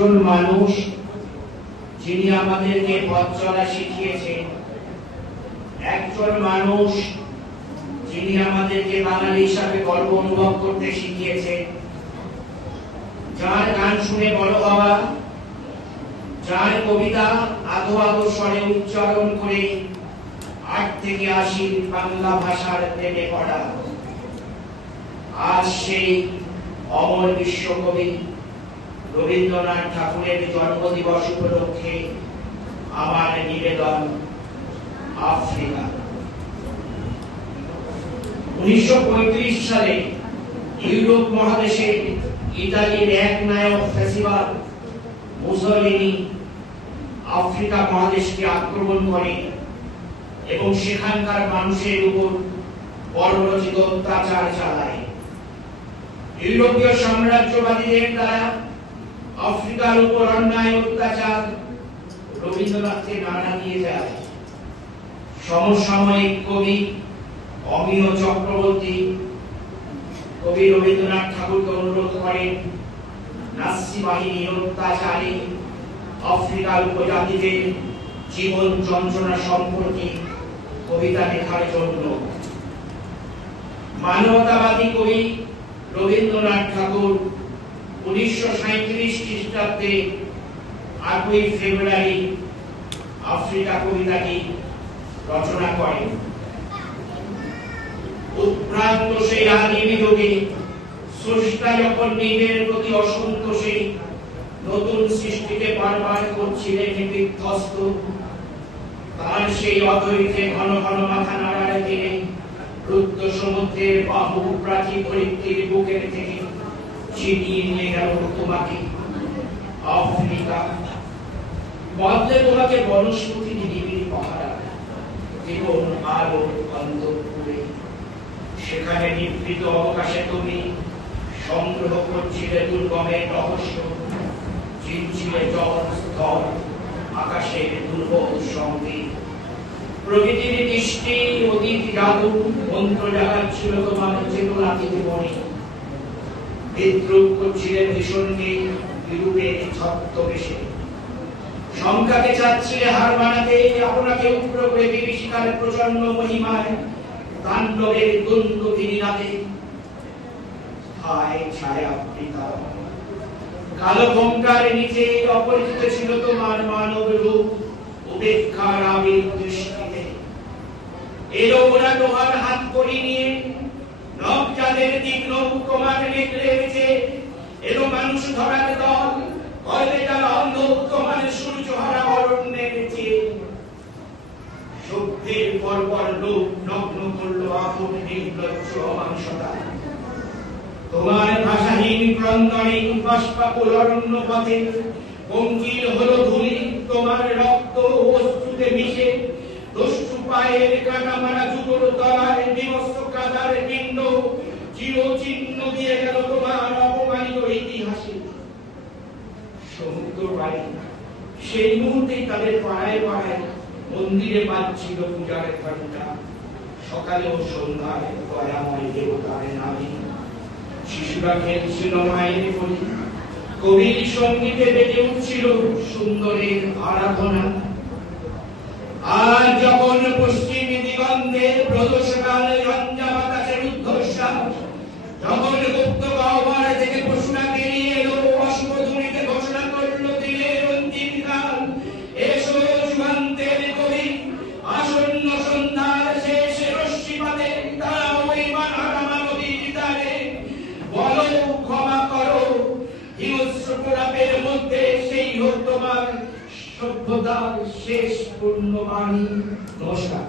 একজন মানুষ যিনি আমাদেরকে পথ চলা শিখিয়েছেন, একজন মানুষ যিনি আমাদেরকে বাঙালি হিসাবে গর্ব অনুভব করতে শিখিয়েছেন, যার গান শুনে বড় হওয়া, যার কবিতা আধো আধো স্বরে উচ্চারণ করে 8 থেকে 80 বাংলা ভাষার প্রেমে পড়া, আজ সেই অমর বিশ্বকবি রবীন্দ্রনাথ ঠাকুরের জন্মদিবস উপলক্ষে আমার নিবেদন আফ্রিকা। 1935 সালে ইউরোপ মহাদেশে ইতালির এক নায়ক ফ্যাসিবাদ মুসোলিনি আফ্রিকা মহাদেশকে আক্রমণ করে এবং সেখানকার মানুষের উপর বর্বরচিত অত্যাচার চালায়। ইউরোপীয় সাম্রাজ্যবাদীদের দ্বারা আফ্রিকার উপর অন্যায় অত্যাচার রবীন্দ্রনাথকে নাড়া দিয়ে যায়। সমসাময়িক কবি অমিয় চক্রবর্তী কবি রবীন্দ্রনাথ ঠাকুরকে অনুরোধ করেন নাৎসি বাহিনীর অত্যাচারে আফ্রিকার উপজাতিদের জীবন যন্ত্রণা সম্পর্কে কবিতা লেখার জন্য। মানবতাবাদী কবি রবীন্দ্রনাথ ঠাকুর 1937 খ্রিস্টাব্দে 8ই ফেব্রুয়ারি আফ্রিকা কবিতাটি রচনা করেন। উৎভ্রান্ত সেই আদিম যুগে স্রষ্টা যখন নিজের প্রতি অসন্তোষে নতুন সৃষ্টিকে বারবার করছিলেন বিধ্বস্ত, তার সেই অধৈর্যে ঘন ঘন মাথা নাড়ার দিনে রুদ্র সমুদ্রের বাহু প্রাচীর ধরিত্রীর বুকের থেকে ছিনিয়ে নিয়ে গেল তোমাকে আফ্রিকা। বদলে তোমাকে বনস্পতি নিবিড় পাহারা জীবন আলো অন্তঃপুরে। সেখানে নিভৃত অবকাশে তুমি সংগ্রহ করছিলে দুর্গমের রহস্য, চিনছিলে জল স্থল আকাশের দুর্বোধ সঙ্গীত। প্রকৃতির দৃষ্টি অতীত জাদু মন্ত্র জাগাচ্ছিল তোমার চেতনাতীত মনে। বিদ্রুপ করছিলে ভীষণকে বিরূপের ছদ্মবেশে। সংখ্যাকে চাচ্ছিলে হার মানাতে, আপনাকে উগ্র করে বিভীষিকার প্রচন্ড মহিমায় তাণ্ডবের দ্বন্দ্বহীন রাতে। হায় ছায়া পিতা কালো ঘোমটার নিচে অপরিচিত ছিল তোমার মানব রূপ উপেক্ষার আবির দৃষ্টিতে। এলো ওরা লোহার হাত করি নিয়ে নখ যাদের তীক্ষ্ণ তোমার নেকড়ে বেঁচে। এলো মানুষ ধরার দল কয়লে যারা অন্ধ তোমার সূর্য হারা অরণ্যের চেয়ে। সভ্যের পরপর লোক নগ্ন করলো আপন নির্লজ্জ অমানুষতা। তোমার ভাষাহীন ক্রন্দনে বাষ্পাকুল অরণ্য পথে পঙ্কিল হলো ধূলি তোমার রক্ত অশ্রুতে মিশে। দস্যু পায়ের কাটা মারা জুতোর তলায় বিমস্ত কাদার পিণ্ড চিরচিহ্ন দিয়ে গেল তোমার অপমানিত ইতিহাসে। সমুদ্র বাড়ি সেই মুহূর্তেই তাদের পাড়ায় পাড়ায় মন্দিরে বাজছিল পূজার ঘণ্টা। সকালে ও সন্ধ্যায় দয়াময় দেবতার নামে শিশুরা খেলছিল মায়ের কোলে। কবির সঙ্গীতে বেজে উঠছিল সুন্দরের আরাধনা। আর যখন পশ্চিম দিগন্তে প্রদোষকাল রঞ্জা বাতাসের উদ্ধশ্বাস, যখন গুপ্ত গহ্বর থেকে পশুরা বেরিয়ে এলো অশুভ ধ্বনিতে ঘোষণা করলো দিনের অন্তিম কাল। এসো যুগান্তের কবি আসন্ন সন্ধ্যার শেষ রশ্মিপাতে তারা ওই মানহারা নদীর তীরে। বলো ক্ষমা করো হিংস্র প্রলাপের মধ্যে সেই হোক তোমার সভ্যতার শেষ পূর্ণবাণী। নমস্কার।